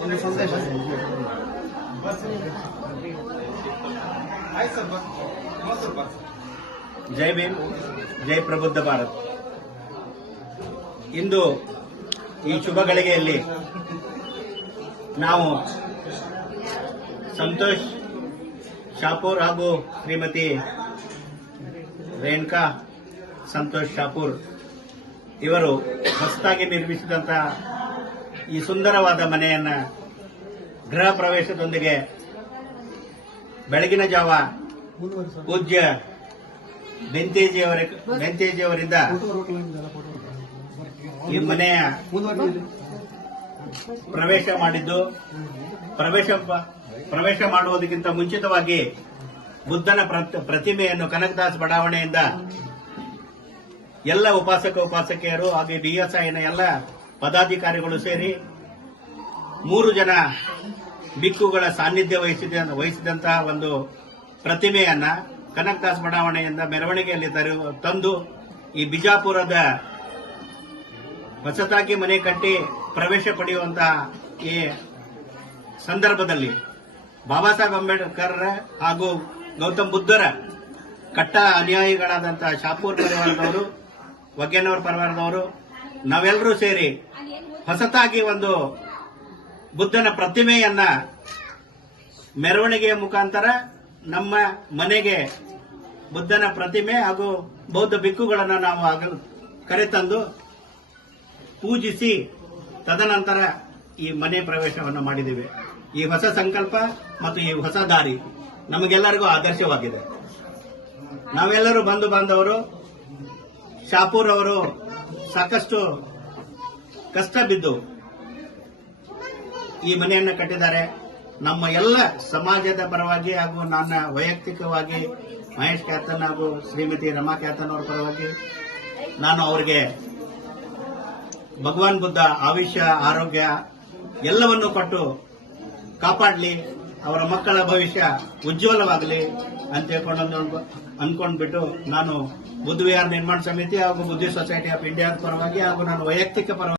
ಒಂದು ಸಂದೇಶ ಜೈ ಭೀಮ್, ಜೈ ಪ್ರಬುದ್ಧ ಭಾರತ್. ಇಂದು ಈ ಶುಭ ಗಳಿಗೆಯಲ್ಲಿ ನಾವು ಸಂತೋಷ್ ಶಾಪೂರ್ ಹಾಗೂ ಶ್ರೀಮತಿ ರೇಣುಕಾ ಸಂತೋಷ್ ಶಾಪೂರ್ ಇವರು ಹೊಸದಾಗಿ ನಿರ್ಮಿಸಿದಂತಹ ಈ ಸುಂದರವಾದ ಮನೆಯನ್ನ ಗೃಹ ಪ್ರವೇಶದೊಂದಿಗೆ ಬೆಳಗಿನ ಜಾವ ಪೂಜ್ಯ ಬೆಂತೇಜಿಯವರಿಂದ ಈ ಮನೆಯ ಪ್ರವೇಶ ಮಾಡಿದ್ದು, ಪ್ರವೇಶ ಮಾಡುವುದಕ್ಕಿಂತ ಮುಂಚಿತವಾಗಿ ಬುದ್ಧನ ಪ್ರತಿಮೆಯನ್ನು ಕನಕದಾಸ್ ಬಡಾವಣೆಯಿಂದ ಎಲ್ಲ ಉಪಾಸಕಿಯರು ಹಾಗೂ ಬಿಎಸ್ಐನ ಎಲ್ಲ ಪದಾಧಿಕಾರಿಗಳು ಸೇರಿ 3 ಜನ ಬಿಕ್ಕುಗಳ ಸಾನ್ನಿಧ್ಯ ವಹಿಸಿದಂತಹ ಒಂದು ಪ್ರತಿಮೆಯನ್ನ ಕನಕದಾಸ್ ಬಡಾವಣೆಯಿಂದ ಮೆರವಣಿಗೆಯಲ್ಲಿ ತಂದು ಈ ಬಿಜಾಪುರದ ಹೊಸತಾಗಿ ಮನೆ ಕಟ್ಟಿ ಪ್ರವೇಶ ಪಡೆಯುವಂತಹ ಈ ಸಂದರ್ಭದಲ್ಲಿ ಬಾಬಾ ಸಾಹೇಬ್ ಅಂಬೇಡ್ಕರ್ ಹಾಗೂ ಗೌತಮ್ ಬುದ್ಧರ ಕಟ್ಟ ಅನುಯಾಯಿಗಳಾದಂತಹ ಶಾಪೂರ್ ಪರಿವಾರದವರು, ವಗ್ಗೇನವರ ಪರಿವಾರದವರು ನಾವೆಲ್ಲರೂ ಸೇರಿ ಹೊಸತಾಗಿ ಒಂದು ಬುದ್ಧನ ಪ್ರತಿಮೆಯನ್ನ ಮೆರವಣಿಗೆಯ ಮುಖಾಂತರ ನಮ್ಮ ಮನೆಗೆ ಬುದ್ಧನ ಪ್ರತಿಮೆ ಹಾಗೂ ಬೌದ್ಧ ಬಿಕ್ಕುಗಳನ್ನು ನಾವು ಕರೆತಂದು ಪೂಜಿಸಿ ತದನಂತರ ಈ ಮನೆ ಪ್ರವೇಶವನ್ನು ಮಾಡಿದ್ದೇವೆ. ಈ ಹೊಸ ಸಂಕಲ್ಪ ಮತ್ತು ಈ ಹೊಸ ದಾರಿ ನಮಗೆಲ್ಲರಿಗೂ ಆದರ್ಶವಾಗಿದೆ. ನಾವೆಲ್ಲರೂ ಬಂಧು ಬಾಂಧವರು, ಶಾಪೂರ್ ಅವರು ಸಾಕಷ್ಟು ಕಷ್ಟ ಬಿದ್ದು ಈ ಮನೆಯನ್ನು ಕಟ್ಟಿದ್ದಾರೆ. ನಮ್ಮ ಎಲ್ಲ ಸಮಾಜದ ಪರವಾಗಿ ಹಾಗೂ ನನ್ನ ವೈಯಕ್ತಿಕವಾಗಿ ಮಹೇಶ್ ಕ್ಯಾತನ್ ಹಾಗೂ ಶ್ರೀಮತಿ ರಮಾ ಕ್ಯಾತನ್ ಅವರ ಪರವಾಗಿ ನಾನು ಅವರಿಗೆ ಭಗವಾನ್ ಬುದ್ಧ ಆಯುಷ್ಯ, ಆರೋಗ್ಯ ಎಲ್ಲವನ್ನೂ ಕೊಟ್ಟು ಕಾಪಾಡಲಿ, ಅವರ ಮಕ್ಕಳ ಭವಿಷ್ಯ ಉಜ್ವಲವಾಗಲಿ ಅಂತ ಅನ್ಕೊಂಡ್ಬಿಟ್ಟು ನಾನು ಬುದ್ಧ ವಿಹಾರ ನಿರ್ಮಾಣ ಸಮಿತಿ ಹಾಗೂ ಬುದ್ಧಿ ಸೊಸೈಟಿ ಆಫ್ ಇಂಡಿಯಾದ ಪರವಾಗಿ ಹಾಗೂ ನಾನು ವೈಯಕ್ತಿಕ ಪರವಾಗಿ